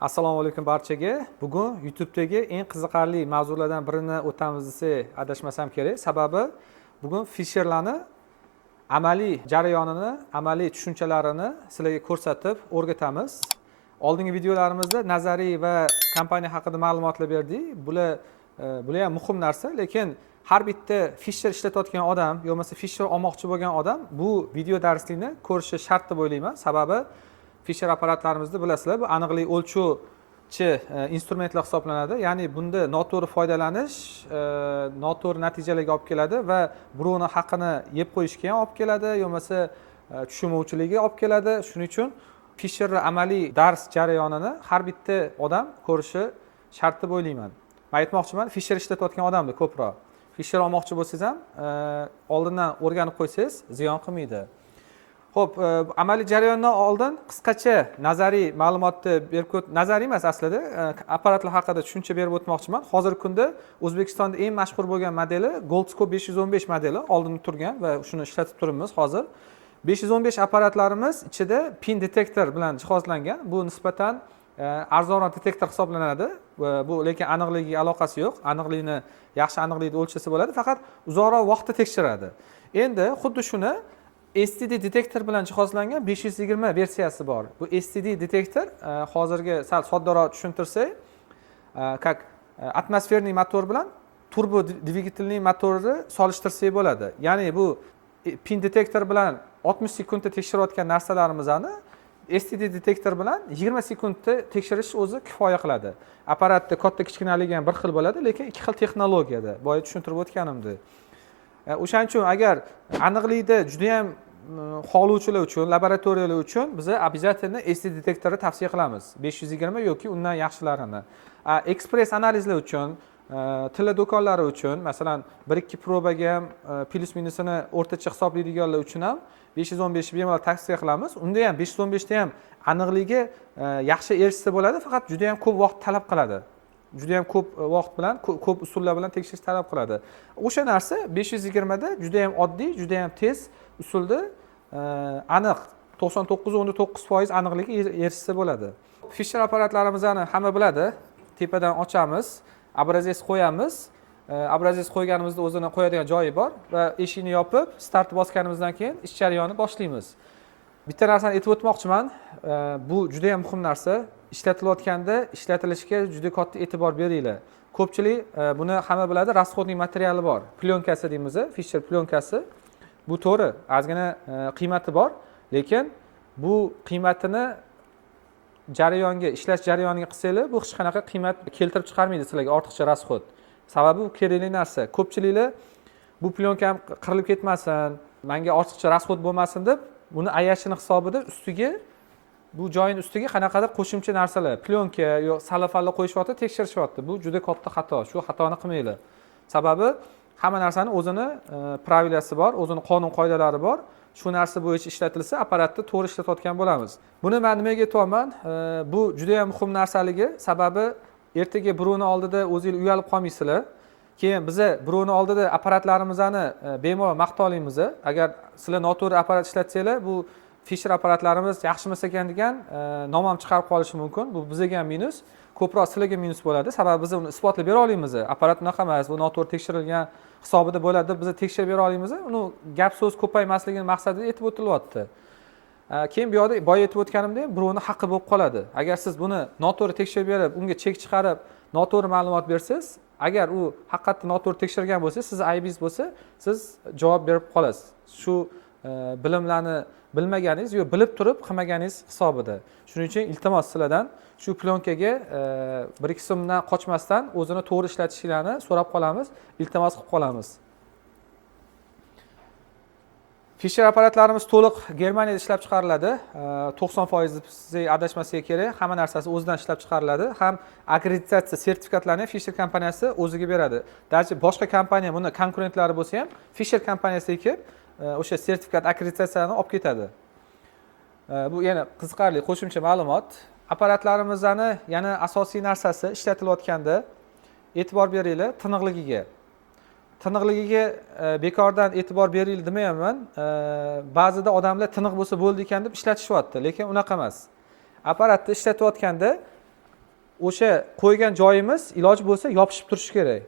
Assalomu alaykum barchaga. Bugun YouTube'dagi eng qiziqarli mavzulardan birini o'tamiz desak adashmasam kerak. Sababi bugun Fisherlarni amaliy jarayonini, amaliy tushunchalarini sizlarga ko'rsatib o'rgatamiz. Oldingi videolarimizda nazariy va kompaniya haqida ma'lumotlar berdik. Bular ham muhim narsa, lekin har bitta Fisher ishlatayotgan odam, yo'lmasa Fisher olmoqchi bo'lgan odam bu video darslikni ko'rishi shart deb o'ylayman. Sababi Fisher apparatlarimizda bilasizlar, bu aniqlik o'lchuvchi instrumentlar hisoblanadi. Ya'ni bunda noto'g'ri foydalanish noto'g'ri natijalarga olib keladi va birovni haqqini yeb qo'yishga ham olib keladi, yo'lmasa tushunmovchilikka olib keladi. Shuning uchun Fisher amaliy dars jarayonini har bitta odam ko'rishi shart deb o'ylayman. Men aytmoqchiman, Fisher ishlatayotgan odamni ko'proq. Fisher olmoqchi bo'lsangiz ham oldindan o'rganib qo'ysangiz ziyon qilmaydi. Xo'p, amaliy jarayondan oldin qisqacha nazariy ma'lumotni berib nazariy emas aslida, apparatlar haqida tushuncha berib o'tmoqchiman. Hozirgi kunda O'zbekistonda eng mashhur bo'lgan modeli Goldscope 515 modeli oldinda turgan va shuni ishlatib turibmiz hozir. 515 apparatlarimiz ichida pin detektor bilan jihozlangan. Bu nisbatan arzonroq detektor hisoblanadi. Bu lekin aniqligiga aloqasi yo'q. Aniqlikni yaxshi aniqlikni o'lchasa bo'ladi, faqat uzoqroq vaqtda tekshiradi. Endi xuddi shuni STD detektor bilan jihozlangan 520 versiyasi bor. Bu STD detektor hozirgi sal soddaroq tushuntirsak, как atmosferniy motor bilan turbo dvigatelning motorini solishtirsak bo'ladi. Ya'ni bu pin detektor bilan 60 sekundda tekshirayotgan narsalarimizni STD detektor bilan 20 sekundda tekshirish o'zi kifoya qiladi. Apparatda katta kichkinaligi ham bir xil bo'ladi, lekin ikki xil texnologiyada. Boya tushuntirib o'tganimdek. O'shaning uchun agar aniqlikda juda ham xohlovchilar uchun, laboratoriyalar uchun biz обязательно STD detektorni tavsiya qilamiz. 520 yoki undan yaxshilarini. Express analizlar uchun, tilla do'konlari uchun, masalan, 1-2 probaga ham plus minusini o'rtacha hisoblaydiganlar uchun ham 515 bemalol tavsiya qilamiz. Unda ham 515 da ham aniqligi yaxshi erishsa bo'ladi, faqat juda ham ko'p vaqt talab qiladi. Juda ham ko'p vaqt bilan, ko'p usullar bilan tekshirish talab qiladi. O'sha narsa 520 da juda ham oddiy, juda ham tez usulda aniq 99.9% aniqlikka erishsa bo'ladi. Fisher apparatlarimizni hamma biladi. Tepadan ochamiz, obrazes qo'yamiz. Obrazes qo'yganimizda o'zini qo'yadigan joyi bor va eshikni yopib, start bosganimizdan keyin ish jarayonini boshlaymiz. Bitta narsani aytib o'tmoqchiman. Bu juda ham muhim narsa. Ishlatilayotganda ishlatilishiga juda katta e'tibor beringlar. Ko'pchilik buni hamma biladi, расходный materiali bor. Plyonkasi deymiz, Fisher plyonkasi. Bu to'g'ri, ozgina qiymati bor, lekin bu qiymatini jarayonga, ishlash jarayoniga qilsanglar, bu hech qanaqa qiymat keltirib chiqarmaydi sizlarga ortiqcha расход. Sababi bu kerakli narsa. Ko'pchiliklar bu plyonkam qirilib ketmasin, menga ortiqcha расход bo'lmasin deb buni ayashini hisobida ustiga bu joyin ustiga qanaqadir qo'shimcha narsalar, plyonka yo salafanlar qo'yishyapti, tekshirishyapti. Bu juda katta xato. Shu xatoni qilmanglar. Sababi hamma narsani o'zini pravilasi bor, o'zini qonun qoidalari bor. Shu narsa bo'yicha ishlatilsa, apparatni to'g'ri ishlatayotgan bo'lamiz. Buni men nimaga aytyapman? Bu juda ham muhim narsaligi, sababi ertaga birovni oldida o'zingiz uyalib qolmaysizlar. Keyin biz birovni oldida apparatlarimizni bemalol maqtolamiz. Agar sizlar noto'g'ri apparat ishlatsanglar, bu Fisher apparatlarimiz yaxshimas ekan degan nom ham chiqarib qolishi mumkin. Bu bizga ham minus, ko'proq sizlarga minus bo'ladi. Sababi biz uni isbotlab bera olamiz. Apparat unaqa emas, bu noto'g'ri tekshirilgan hisobida bo'ladi deb biz tekshirib bera olamiz. Uni gap so'z ko'paymasligini maqsadida aytib o'tilyapti. Keyin bu yerda boya aytib o'tganimdek, birovning haqqi bo'lib qoladi. Agar siz buni noto'g'ri tekshirib berib, unga chek chiqarib, noto'g'ri ma'lumot bersangiz, agar u haqiqatda noto'g'ri tekshirilgan bo'lsa, siz aybingiz bo'lsa, siz javob berib qolasiz. Shu bilimlarni bilmaganingiz yo bilib turib qilmaganingiz hisobida. Shuning uchun iltimos sizlardan shu plyonkaga 1-2 so'mdan qochmasdan o'zini to'g'ri ishlatishingizni so'rab qolamiz, iltimos qilib qolamiz. Fisher apparatlarimiz to'liq Germaniyada ishlab chiqariladi. 90% adashmasak kerak, hamma narsasi o'zidan ishlab chiqariladi. Ham akkreditatsiya sertifikatlarni Fisher kompaniyasi o'ziga beradi. Даже boshqa kompaniya, buni konkurentlari bo'lsa ham Fisher kompaniyasiga kelib o'sha sertifikat akkreditatsiyani olib ketadi. Bu yana qiziqarli qo'shimcha ma'lumot. Apparatlarimizni yana asosiy narsasi ishlatilayotganda e'tibor beringlar tiniqligiga. Tiniqligiga bekordan e'tibor beringlar demayman. Ba'zida odamlar tiniq bo'lsa bo'ldi ekan deb ishlatishyapti, lekin unaqa emas. Apparatni ishlatayotganda o'sha qo'ygan joyimiz iloji bo'lsa yopishib turishi kerak.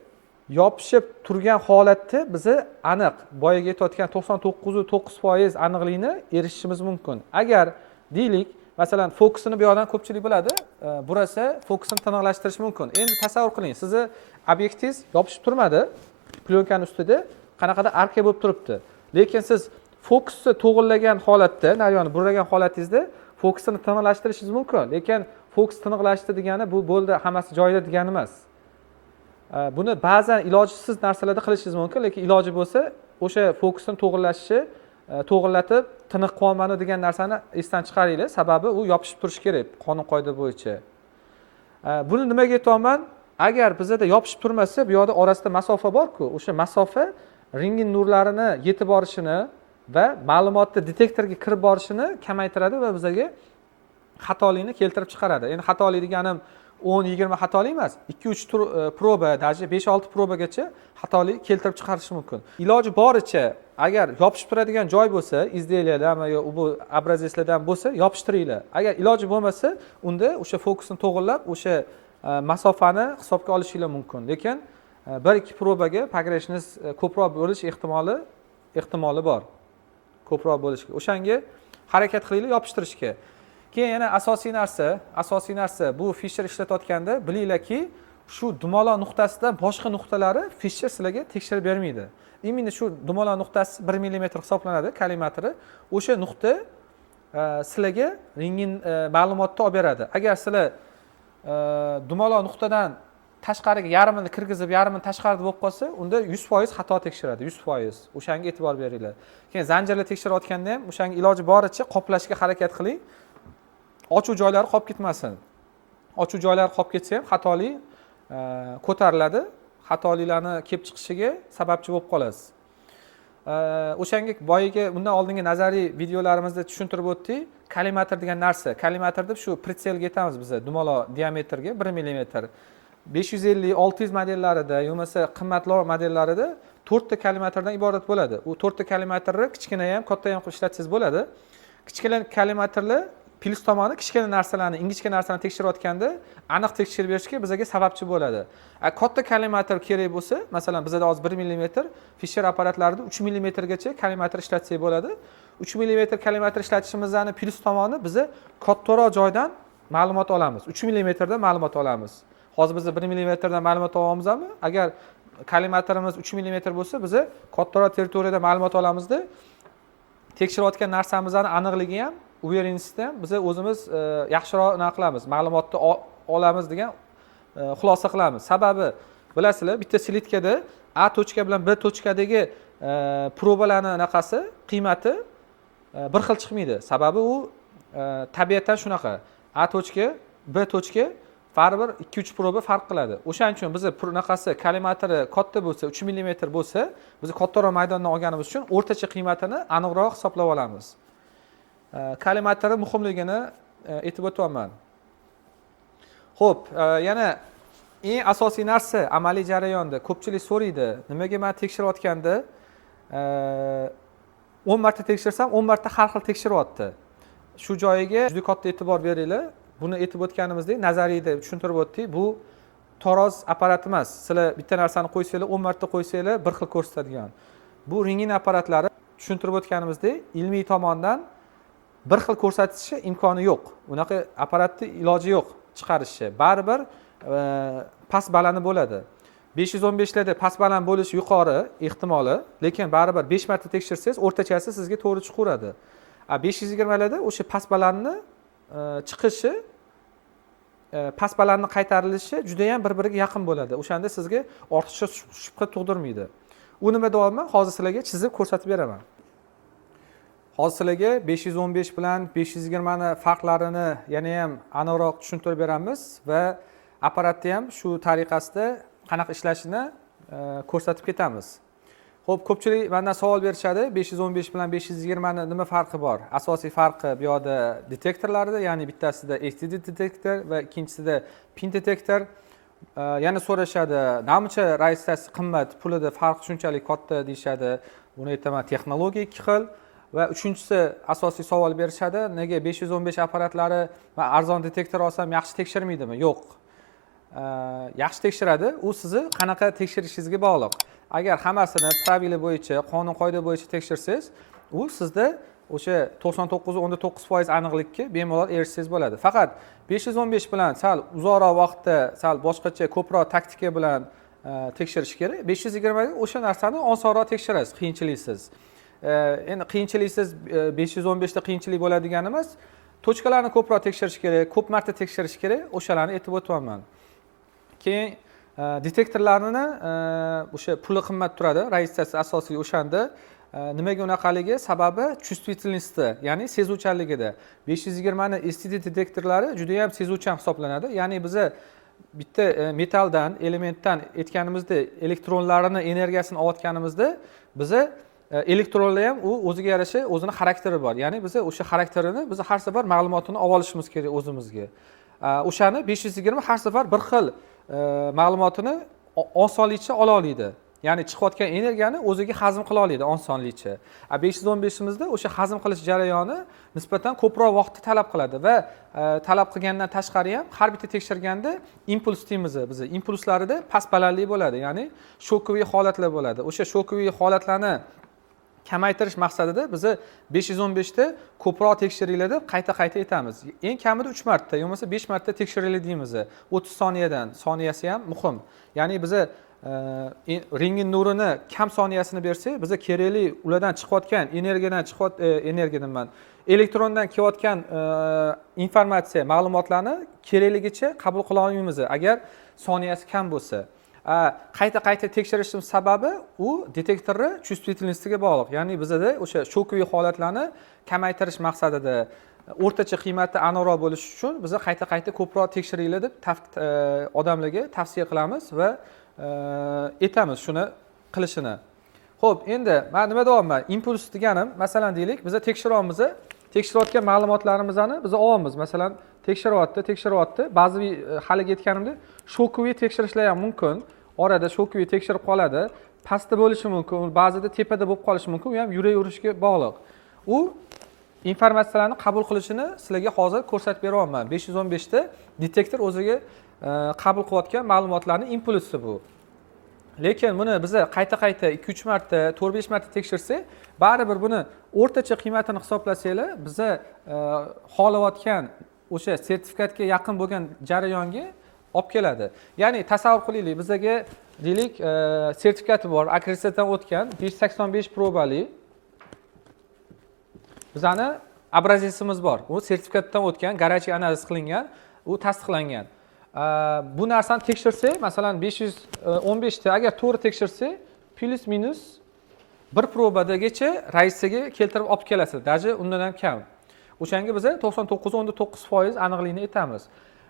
Yopishib turgan holatda bizni aniq boyaga aytayotgan 99.9% aniqlikni erishishimiz mumkin. Agar deylik, masalan, fokusini bu yoqdan ko'pchilik biladi, burasi fokusini tiniqlashtirish mumkin. Endi tasavvur qiling, sizni obyektingiz yopishib turmadi, plyonkaning ustida qanaqadir arka bo'lib turibdi. Lekin siz fokusni to'g'rilagan holatda, naryoni burlagan holatingizda fokusini tiniqlashtirishingiz mumkin. Lekin fokus tiniqlashdi degani bu bo'ldi, hammasi joyida degani emas. Buni ba'zan ilojsiz narsalarda qilishingiz mumkin, lekin iloji bo'lsa o'sha fokusni to'g'irlatib tiniq qolmani degan narsani esdan chiqaringlar, sababi u yopishib turishi kerak qonun qoida bo'yicha. Buni nimaga aytyapman? Agar bizda yopishib turmasa, bu yoqda orasida masofa bor-ku, o'sha masofa rentgen nurlarini yetib borishini va ma'lumotni detektorga kirib borishini kamaytiradi va bizga xatolikni keltirib chiqaradi. Endi xatolik deganim 10-20 xatolik emas, 2-3 proba, даже 5-6 probagacha xatolik keltirib chiqarishi mumkin. Iloji boricha agar yopishib turadigan joy bo'lsa, izdeliyalarmi yo bu obrazeslardan bo'lsa, yopishtiringlar. Agar iloji bo'lmasa, unda o'sha fokusni to'g'irlab, o'sha masofani hisobga olishingiz mumkin. Lekin 1-2 probaga pogreshiniz ko'proq bo'lish ehtimoli bor. Ko'proq bo'lishiga. O'shanga harakat qilinglar yopishtirishga. Keyin yana asosiy narsa bu Fisher ishlatayotganda bilinglarki, shu dumaloq nuqtasidan boshqa nuqtalari Fisher sizlarga tekshirib bermaydi. Именно shu dumaloq nuqtasi 1 mm hisoblanadi kollimatori. O'sha nuqta sizlarga rentgen ma'lumotni olib beradi. Agar sizlar dumaloq nuqtadan tashqariga yarmini kirgizib, yarmini tashqarida bo'lib qolsa, unda 100% xato tekshiradi, 100%. O'shanga e'tibor beringlar. Keyin zanjirni tekshirayotganda ham o'shanga iloji boricha qoplashga harakat qiling. Ochuv joylari qolib ketmasin. Ochuv joylari qolib ketsa ham xatolik ko'tariladi. Xatoliklarni kelib chiqishiga sababchi bo'lib qolasiz. O'shanga boyiga bundan oldingi nazariy videolarimizda tushuntirib o'tdik. Kollimator degan narsa. Kollimator deb shu pritselga aytamiz biz, dumaloq diametrga 1 mm. 550-600 modellarida, yo'masa qimmatliroq modellarida 4 ta kollimatordan iborat bo'ladi. U 4 ta kollimatorni kichkina ham, katta ham qilib ishlatsangiz bo'ladi. Kichkina kollimatorlar plus tomoni kichkina narsalarni, ingichka narsalarni tekshirayotganda aniq tekshirib berishga bizga sababchi bo'ladi. Katta kollimator kerak bo'lsa, masalan, bizda hozir 1 mm, Fisher apparatlarida 3 mm gacha kollimator ishlatsak bo'ladi. 3 mm kollimator ishlatishimizning plus tomoni bizni kattaroq joydan ma'lumot olamiz. 3 mm dan ma'lumot olamiz. Hozir biz 1 mm dan ma'lumot olamizmi? Agar kollimatorimiz 3 mm bo'lsa, biz kattaroq territoriyada ma'lumot olamizda tekshirayotgan narsamizning aniqligi ham uverensizda biz o'zimiz yaxshiroq qilamiz, ma'lumotni olamiz degan xulosa qilamiz. Sababi bilasizlar, bitta slitkada A tochka bilan B tochkadagi probalarning anaqasi, qiymati bir xil chiqmaydi. Sababi u tabiatan shunaqa. A tochka, B tochka baribir 2-3 proba farq qiladi. O'shaning uchun biz bunaqasi kollimatori katta bo'lsa, 3 mm bo'lsa, biz kattaroq maydondan olganimiz uchun o'rtacha qiymatini aniqroq hisoblab olamiz. Kollimatori muhimligini aytib o'tayman. Xo'p, yana eng asosiy narsa amaliy jarayonda ko'pchilik so'raydi, nimaga men tekshirayotganda 10 marta tekshirsam 10 marta har xil tekshiryapti. Shu joyiga juda katta e'tibor beringlar. Buni aytib o'tganimizdek, nazariyda tushuntirib o'tdik. Bu taroz apparat emas. Sizlar bitta narsani qo'ysanglar, 10 marta qo'ysanglar bir xil ko'rsatadigan. Bu rentgen apparatlari tushuntirib o'tganimizdek, ilmiy tomondan bir xil ko'rsatishi imkoni yo'q. Unaqa apparatni iloji yo'q chiqarishi. Baribir past baland bo'ladi. 515 larda past baland bo'lish yuqori ehtimoli, lekin baribir 5 marta tekshirsangiz o'rtachasi sizga to'g'ri chiqaveradi. 520 larda o'sha past balandni chiqishi, past balandni qaytarilishi juda ham bir-biriga yaqin bo'ladi. O'shanda sizga ortiqcha shubha tug'dirmaydi. U nima deyapman? Hozir sizlarga chizib ko'rsatib beraman. Hozir sizlarga 515 bilan 520 ni farqlarini yana ham aniqroq tushuntirib beramiz va apparatni ham shu tariqasida qanaqa ishlashini ko'rsatib ketamiz. Xo'p, ko'pchilik mendan savol berishadi, 515 bilan 520 ni nima farqi bor? Asosiy farqi bu yerda detektorlarda, ya'ni bittasida STD detektor va ikkinchisida pin detektor. Yana so'rashadi, nechta raziyasi qimmat, pulida farq shunchalik katta deyshadi. Buni aytaman, texnologiya ikki xil. Va uchinchisi asosiy savol berishadi, nega 515 apparatlari va arzon detektor olsam yaxshi tekshirmaydimi? Yo'q. yaxshi tekshiradi. U sizni qanaqa tekshirishingizga bog'liq. Agar hammasini pravila bo'yicha, qonun qoida bo'yicha tekshirsangiz, u sizda o'sha 99.9% aniqlikka bemalol erishsangiz bo'ladi. Faqat 515 bilan sal uzoqroq vaqtda, sal boshqacha ko'proq taktika bilan tekshirish kerak. 520 ga o'sha narsani osonroq tekshirasiz, qiyinchiliksiz. Endi qiyinchiliksiz 515 da qiyinchilik bo'ladigan emas. Tochkalarni ko'proq tekshirish kerak, ko'p marta tekshirish kerak. O'shalarni aytib o'tibman. Keyin detektorlarni o'sha puli qimmat turadi, reyestratsiya asosiy o'shanda. Nimaga unaqaligi? Sababi чувствительности, ya'ni sezuvchanligida. 520 ni STD detektorlari juda ham sezuvchan hisoblanadi. Ya'ni biz bitta metalldan, elementdan aytganimizda elektronlarini energiyasini olayotganimizda biz elektronlar ham u o'ziga yarasha o'zini xarakteri bor. Ya'ni biz o'sha xarakterini biz har safar ma'lumotini olishimiz kerak o'zimizga. O'shani 520 har safar bir xil ma'lumotini osonlikcha ola oladi. Ya'ni chiqayotgan energiyani o'ziga hazm qila oladi osonlikcha. 515 imizda o'sha hazm qilish jarayoni nisbatan ko'proq vaqtni talab qiladi va talab qilgandan tashqari ham har bitta tekshirganda impuls deymiz biz. Impulslarida past balandlik bo'ladi, ya'ni shokoviy holatlar bo'ladi. O'sha shokoviy holatlarni kamaytirish maqsadida biz 515 da ko'proq tekshiringlar deb qayta-qayta aytamiz. Eng kamida 3 marta, yo'lmasa 5 marta tekshiringlar deymiz. 30 soniyadan, soniyasi ham muhim. Ya'ni biz rentgen nurini kam soniyasini bersak, biz kerakli ulardan chiqayotgan energiyadan elektrondan kelayotgan informatsiya, ma'lumotlarni kerakligicha qabul qila olmaymiz agar soniyasi kam bo'lsa. Qayta-qayta tekshirishimiz sababi u detektorni чувствительностиga bog'liq. Ya'ni bizda o'sha shokoviy holatlarni kamaytirish maqsadida o'rtacha qiymati aniqroq bo'lishi uchun biz qayta-qayta ko'proq tekshiringlar deb odamlarga tavsiya qilamiz va aytamiz shuni qilishini. Xo'p, endi men nima deyapman? Impuls deganim, masalan deylik, biz tekshiryapmiz, tekshirayotgan ma'lumotlarimizni biz olamiz. Masalan, tekshiryapti. Ba'zi hali aytganimdek, shokoviy tekshirishlar ham mumkin. Orada shokoviy tekshirib qoladi. Pastda bo'lishi mumkin, ba'zida tepada bo'lib qolishi mumkin. U ham yurak urishiga bog'liq. U informatsiyalarni qabul qilishini sizlarga hozir ko'rsatib beryapman. 515 da detektor o'ziga qabul qilayotgan ma'lumotlarning impulsi bu. Lekin buni biz qayta-qayta 2-3 marta, 4-5 marta tekshirsak, baribir buni o'rtacha qiymatini hisoblasanglar, biz xohlayotgan o'sha sertifikatga yaqin bo'lgan jarayonga olib keladi. Ya'ni tasavvur qilaylik, bizga deylik sertifikati bor, akkreditatsiyadan o'tgan 585 probali bizani obrazetsimiz bor. U sertifikatdan o'tgan, garajga analiz qilingan, u tasdiqlangan. Bu narsani tekshirsak, masalan 515 ta agar to'g'ri tekshirsak, plus minus bir probadagacha reyestraga keltirib olib kelasiz. Даже undan ham kam. O'shanga biz 99.9% aniqlikni aytamiz.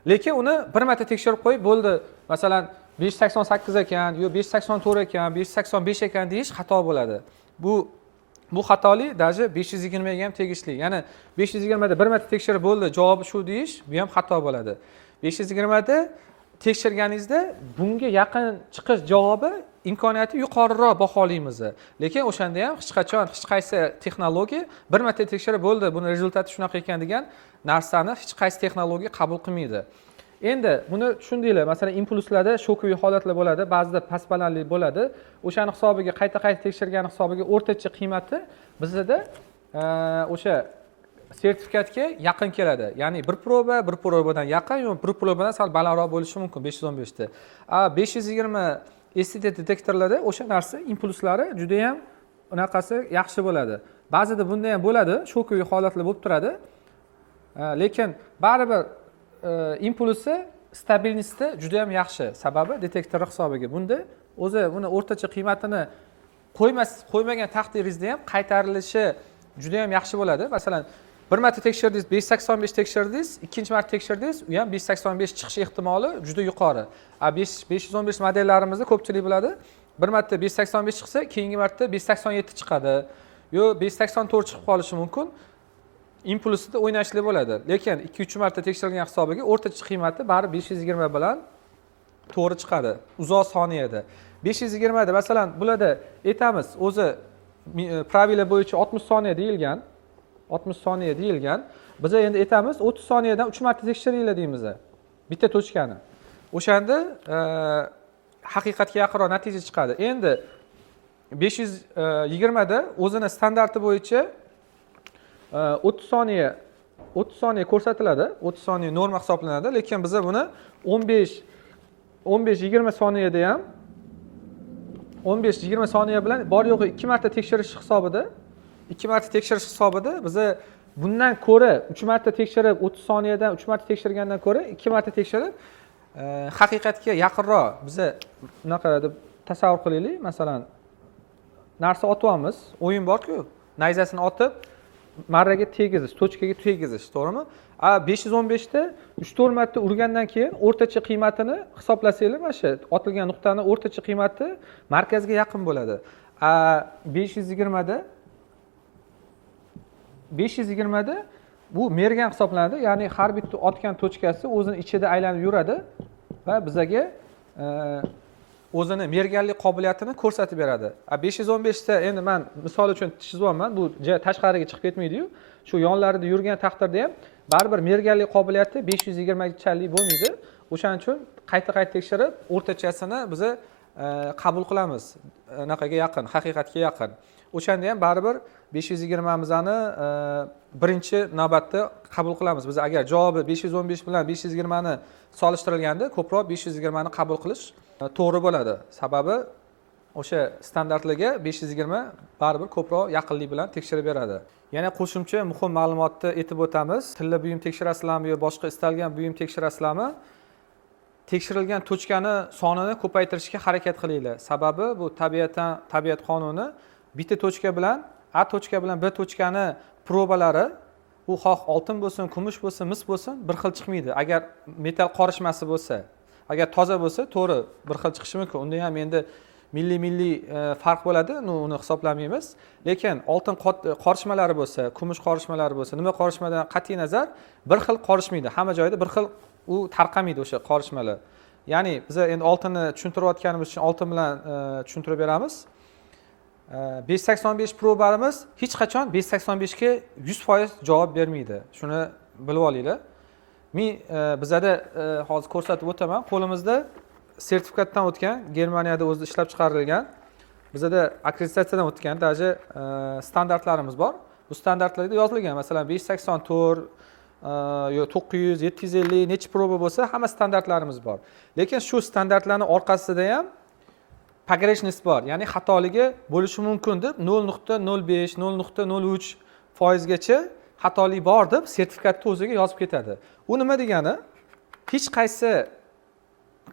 Lekin uni bir marta tekshirib qo'yib bo'ldi. Masalan 588 ekan, yo 584 ekan, 585 ekan deyish xato bo'ladi. Bu xatolik даже 520 ga ham tegishli. Ya'ni 520 da bir marta tekshirib bo'ldi, javobi shu deyish, bu ham xato bo'ladi. 520 da tekshirganingizda bunga yaqin chiqish javobi imkoniyati yuqoriroq baholaymiz. Lekin o'shanda ham hech qachon hech qaysi texnologiya bir marta tekshirib bo'ldi, buni rezultati shunaqa ekan degan narsani hech qaysi texnologiya qabul qilmaydi. Endi buni tushundinglar. Masalan, impulslarda shokoviy holatlar bo'ladi, ba'zida past balandlik bo'ladi. O'shani hisobiga qayta-qayta tekshirgan hisobiga o'rtacha qiymati bizda o'sha sertifikatga yaqin keladi. Ya'ni bir probadan yaqin, yo'q bir probadan sal balandroq bo'lishi mumkin 515 da. 520 STD detektorlarda o'sha narsa impulslari juda ham unaqasi yaxshi bo'ladi. Ba'zida bunda ham bo'ladi, shokoviy holatlar bo'lib turadi. Lekin baribir impulsi stabilnosti juda ham yaxshi. Sababi detektor hisobiga. Bunda o'zi buni o'rtacha qiymatini qo'ymagan taqdiringizda ham qaytarilishi juda ham yaxshi bo'ladi. Masalan, bir marta tekshirdingiz, 585 tekshirdingiz, ikkinchi marta tekshirdingiz, u ham 585 chiqish ehtimoli juda yuqori. 515 modellarimizda ko'pchilik biladi, bir marta 585 chiqsa, keyingi marta 587 chiqadi. Yo 584 chiqib qolishi mumkin. Impulsida o'ynashli bo'ladi. Lekin 2-3 marta tekshirilgan hisobiga o'rtacha qiymati baribir 520 bilan to'g'ri chiqadi. Uzoq soniyada. 520 da masalan bularda aytamiz, o'zi pravila bo'yicha 60 soniya deyilgan. 60 soniya deyilgan. Biz endi aytamiz 30 soniyadan 3 marta tekshiringlar deymiz. Bitta tochkani. o'shanda haqiqatga yaqinroq natija chiqadi. Endi 520 da o'zini standarti bo'yicha 30 soniya ko'rsatiladi. 30 soniya norma hisoblanadi, lekin biz buni 15-20 soniyada ham 15-20 soniya bilan bor yo'g'i 2 marta tekshirish hisobida biz bundan ko'ra 3 marta tekshirib 30 soniyadan 3 marta tekshirgandan ko'ra 2 marta tekshirib haqiqatga yaqinroq biz bunaqa deb tasavvur qilaylik. Masalan, narsa otyapmiz, o'yin bor-ku, nayzasini otib marraga tegizish, tochkaga tegizish, to'g'rimi? 515 da 3-4 marta urgandan keyin o'rtacha qiymatini hisoblasanglar, mana shu otilgan nuqtani o'rtacha qiymati markazga yaqin bo'ladi. 520 da bu mergan hisoblanadi, ya'ni har bitta otgan tochkasi o'zini ichida aylanib yuradi va bizaga o'zini merganlik qobiliyatini ko'rsatib beradi. 515 da endi men misol uchun chizyapman, bu tashqariga chiqib ketmaydi-yu. Shu yonlarida yurgan taqdirda ham baribir merganlik qobiliyati 520 chalik bo'lmaydi. O'shaning uchun qayta tekshirib, o'rtachasini biz qabul qilamiz. Anaqaga yaqin, haqiqatga yaqin. O'shanda ham baribir 520 mizani birinchi navbatda qabul qilamiz. Biz agar javobi 515 bilan 520 ni solishtirilganda ko'proq 520 ni qabul qilish to'g'ri bo'ladi. Sababi o'sha standartlarga 520 baribir ko'proq yaqinlik bilan tekshirib beradi. Yana qo'shimcha muhim ma'lumotni aytib o'tamiz. Tilla buyum tekshirasizlarmi yo boshqa istalgan buyum tekshirasizlarmi? Tekshirilgan tochkani sonini ko'paytirishga harakat qilinglar. Sababi bu tabiat qonuni bitta tochka bilan B tochkani probalari u xoh oltin bo'lsin, kumush bo'lsin, mis bo'lsin bir xil chiqmaydi. Agar metal qorishmasi bo'lsa, agar toza bo'lsa, to'g'ri bir xil chiqishi mumkin. Unda ham endi milliy farq bo'ladi, uni hisoblamaymiz. Lekin oltin qorishmalari bo'lsa, kumush qorishmalari bo'lsa, nima qorishmadan qat'iy nazar bir xil qorishmaydi. Hamma joyda bir xil u tarqamaydi o'sha qorishmalar. Ya'ni biz endi oltinni tushuntirayotganimiz uchun oltin bilan tushuntirib beramiz. 585 probalarimiz hech qachon 585 ga 100% javob bermaydi. Shuni bilib olinglar. Bizada hozir ko'rsatib o'taman. Qo'limizda sertifikatdan o'tgan, Germaniyada o'zida ishlab chiqarilgan, bizada akkreditatsiyadan o'tgan даже standartlarimiz bor. Bu standartlarda yozilgan, masalan 584 yo 900, 750 necha proba bo'lsa, hamma standartlarimiz bor. Lekin shu standartlarning orqasida ham pogreshность bor, ya'ni xatoligi bo'lishi mumkin deb 0.05, 0.03 foizgacha xatolik bor deb sertifikatni o'ziga yozib ketadi. U nima degani? Hech qaysi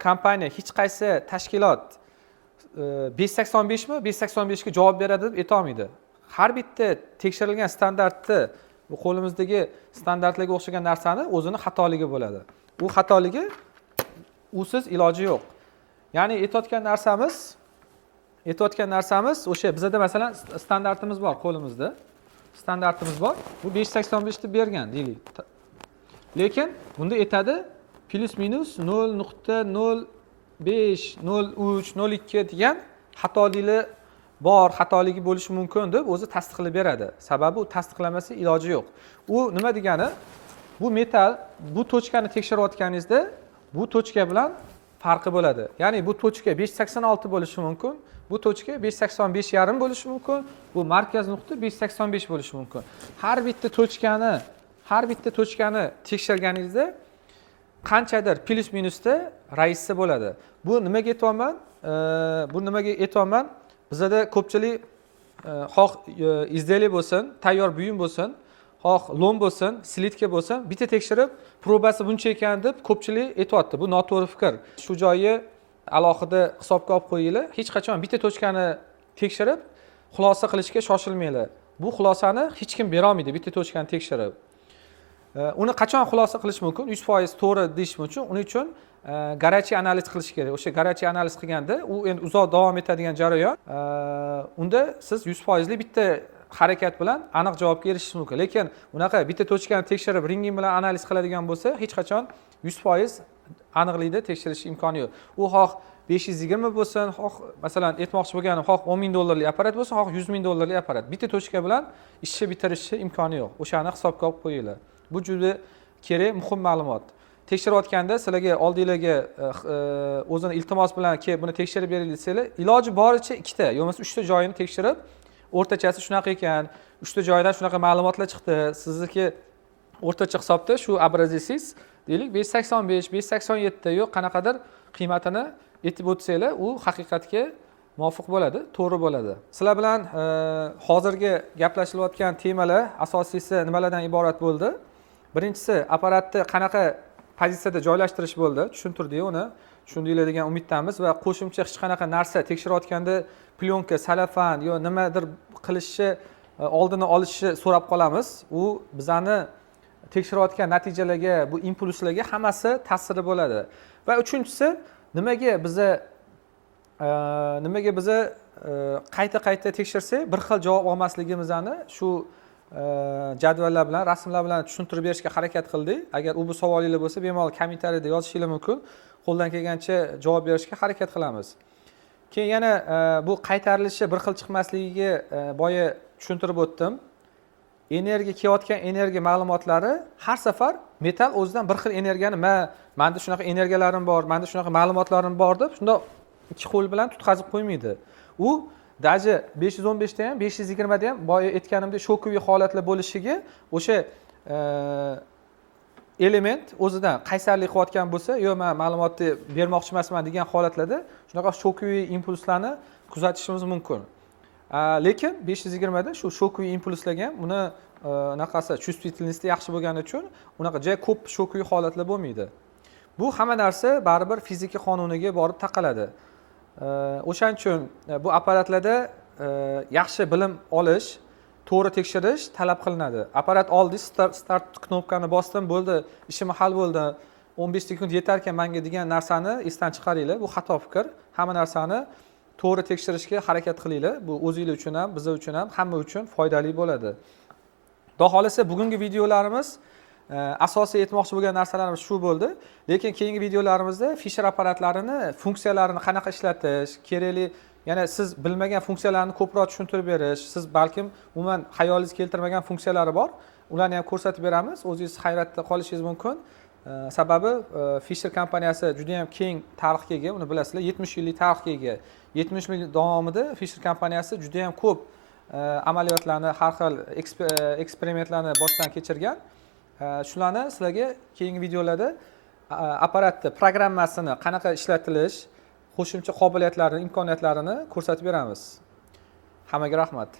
kompaniya, hech qaysi tashkilot 585 mi 585 ga javob beradi deb aytolmaydi. Har bitta tekshirilgan standartni, bu qo'limizdagi standartlarga o'xshagan narsani o'zini xatoligi bo'ladi. U xatoligi usiz iloji yo'q. Ya'ni aytayotgan narsamiz o'sha bizda masalan standartimiz bor qo'limizda. Standartimiz bor. Bu 585 deb bergan deylik. Lekin bunda aytadi plus minus 0.05, 0.3, 0.2 degan xatoliklar bor, xatoligi bo'lishi mumkin deb o'zi tasdiqlab beradi. Sababi u tasdiqlamasa iloji yo'q. U nima degani? Bu metal, bu tochkani tekshirayotganingizda bu tochka bilan farqi bo'ladi. Ya'ni bu tochka 586 bo'lishi mumkin, bu tochka 585,5 bo'lishi mumkin, bu markaz nuqta 585 bo'lishi mumkin. Har bitta tochkani tekshirganingizda qanchadir plus minusda raisi bo'ladi. Bu nimaga aytayapman? Bizda ko'pchilik xoh izdeliya bo'lsin, tayyor buyum bo'lsin, xoh lom bo'lsin, slitka bo'lsin, bitta tekshirib, probasi buncha ekan deb ko'pchilik aytayapti. Bu noto'g'ri fikr. Shu joyi alohida hisobga olib qo'yinglar. Hech qachon bitta tochkani tekshirib, xulosa qilishga shoshilmanglar. Bu xulosani hech kim bera olmaydi bitta tochkani tekshirib. Uni qachon xulosa qilish mumkin? 100% to'g'ri deyish uchun, uning uchun garachi analiz qilish kerak. O'sha garachi analiz qilganda u endi uzoq davom etadigan jarayon. Unda siz 100% bitta harakat bilan aniq javobga erishishingiz mumkin. Lekin unaqa bitta tochkani tekshirib, rentgen bilan analiz qiladigan bo'lsa, hech qachon 100% aniqlikda tekshirish imkoni yo'q. U xoh 520 bo'lsin, xoh masalan aytmoqchi bo'lganim, xoh $10,000 apparat bo'lsin, xoh $100,000 apparat. Bitta tochka bilan ishni bitirishi imkoni yo'q. O'shani hisobga olib qo'yinglar. Bu juda kerak, muhim ma'lumot. tekshirayotganda sizlarga oldinglarga o'zini iltimos bilan kelib buni tekshirib beringlar desanglar, iloji boricha ikkita yo bo'lmasa 3 ta joyini tekshirib, o'rtachasi shunaqa ekan, 3 ta joydan shunaqa ma'lumotlar chiqdi. Sizniki o'rtacha hisobda shu obrazesiz deylik 585, 587 yo'q qanaqadir qiymatini aytib o'tsanglar, u haqiqatga muvofiq bo'ladi, to'g'ri bo'ladi. Sizlar bilan hozirgi gaplashilayotgan temalar asosiysi nimalardan iborat bo'ldi? Birinchisi, apparatni qanaqa pozitsiyada joylashtirish bo'ldi, tushuntirdik uni. Tushundinglar degan umiddamiz va qo'shimcha hech qanaqa narsa tekshirayotganda plyonka, salafan yo nimadir qilishi, oldini olishni so'rab qolamiz. U bizani tekshirayotgan natijalarga, bu impulslarga hammasi ta'siri bo'ladi. Va uchinchisi, nimaga biza qayta tekshirsak bir xil javob olmasligimizni shu jadvallar bilan, rasmlar bilan tushuntirib berishga harakat qildik. Agar u bu savolinglar bo'lsa, bemalol kommentariyada yozishingiz mumkin. Qo'ldan kelgancha javob berishga harakat qilamiz. Keyin yana bu qaytarilishi bir xil chiqmasligiga boya tushuntirib o'tdim. Energiya kelayotgan energiya ma'lumotlari har safar metal o'zidan bir xil energiyani menda shunaqa energiyalarim bor, menda shunaqa ma'lumotlarim bor deb shundoq ikki qo'l bilan tutqazib qo'ymaydi. U daji 515 da ham 520 da ham boya aytganimdek shokuviy holatlar bo'lishiga o'sha element o'zidan qaysarlik qilayotgan bo'lsa, "Yo'q, men ma'lumotni bermoqchi emasman" degan holatlarda shunaqa shokuviy impulslarni kuzatishimiz mumkin. Lekin 520 da shu shokuviy impulslarga ham uni naqasi chувствительности yaxshi bo'lgani uchun unaqa juda ko'p shokuviy holatlar bo'lmaydi. Bu hamma narsa baribir fizika qonuniga borib taqaladi. O'shaning uchun bu apparatlarda yaxshi bilim olish, to'g'ri tekshirish talab qilinadi. Apparat oldi, start knopkani bosdim, bo'ldi, ishim hal bo'ldi. 15 sekund yetar ekan menga degan narsani esdan chiqaringlar. Bu xato fikr. Hamma narsani to'g'ri tekshirishga harakat qilinglar. Bu o'zingizlar uchun ham, bizlar uchun ham, hamma uchun foydali bo'ladi. Xudo xolasa bugungi videolarimiz asosiy aytmoqchi bo'lgan narsalarimiz shu bo'ldi. Lekin keyingi videolarimizda Fisher apparatlarini funksiyalarini qanaqa ishlatish, kerakli, yana siz bilmagan funksiyalarni ko'proq tushuntirib berish, siz balkim umuman xayolingiz keltirmagan funksiyalari bor, ularni ham ko'rsatib beramiz. O'zingiz hayratda qolishingiz mumkin. Sababi Fisher kompaniyasi juda ham keng tarixga ega, uni bilasizlar, 70 yillik tarixga ega. 70 yil davomida Fisher kompaniyasi juda ham ko'p amaliyotlarni, har xil eksperimentlarni boshdan kechirgan. Shularni sizlarga keyingi videolarda apparatni programmasini qanaqa ishlatilish, qo'shimcha qobiliyatlarini, imkoniyatlarini ko'rsatib beramiz. Hammaga rahmat.